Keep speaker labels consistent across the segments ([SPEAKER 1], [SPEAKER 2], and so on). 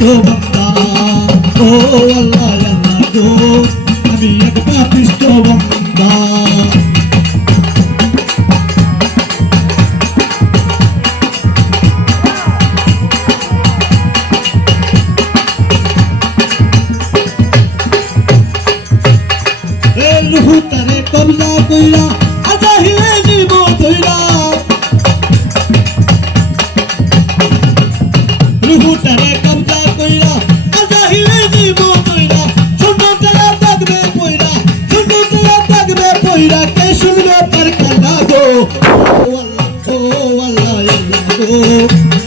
[SPEAKER 1] বান্দা ও আল্লাহ আল্লাহ গো আমি এক পাপিষ্ট বান্দা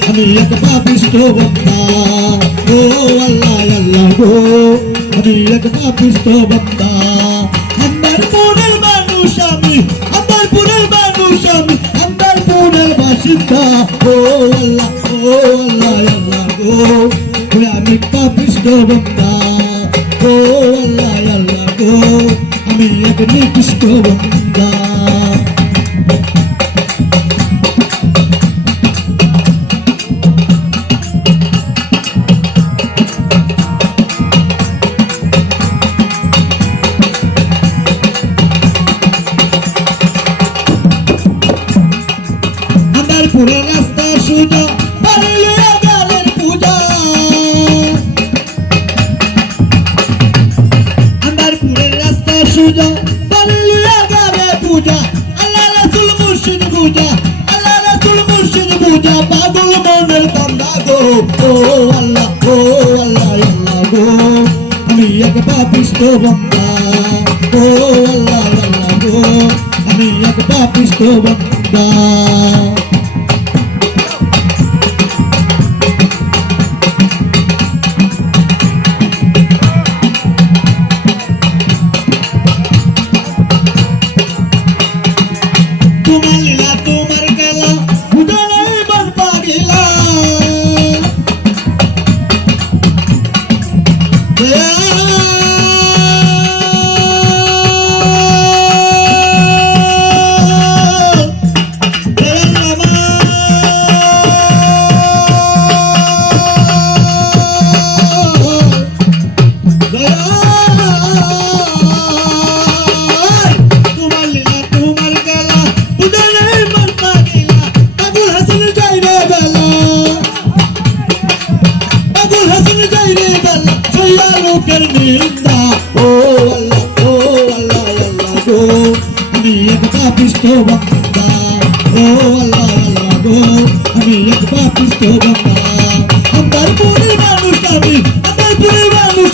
[SPEAKER 1] আমি এক পাপিষ্ট বান্দা ও আল্লাহ আল্লাহ গো। আমি এক পাপিষ্ট বান্দা আমার পুরের মানুষ আমি, আমার পুরের মানুষ আমি, আমার পুরের বাসিন্দা। ও আল্লাহ ও আল্লাহ আল্লাহ গো। আমি পাপিষ্ট বান্দা ও আল্লাহ আল্লাহ গো। আমি এক নিকৃষ্ট বান্দা পুরে রাস্তা সুজা পূজা। আমার পুরে রাস্তা সুজা পারলে গালে পূজা। আল্লাহ রাসূল মুর্শিদ পূজা, আল্লাহ রাসূল মুর্শিদ পূজা। পাগল মনের কান্দা গো, ও আল্লাহ ও আল্লাহ আল্লাহ গো। আমি এক পাপিষ্ট বান্দা ও আল্লাহ আল্লাহ গো। আমি এক লোকের নিন্দা। ও আল্লাহ ও আল্লাহ আল্লাহ গো। আমি এক পাপিষ্ট বান্দা ও আল্লাহ আল্লাহ গো। আমি এক পাপিষ্ট বান্দা আমার পুরের মানুষ আমি আমার পুরের মানুষ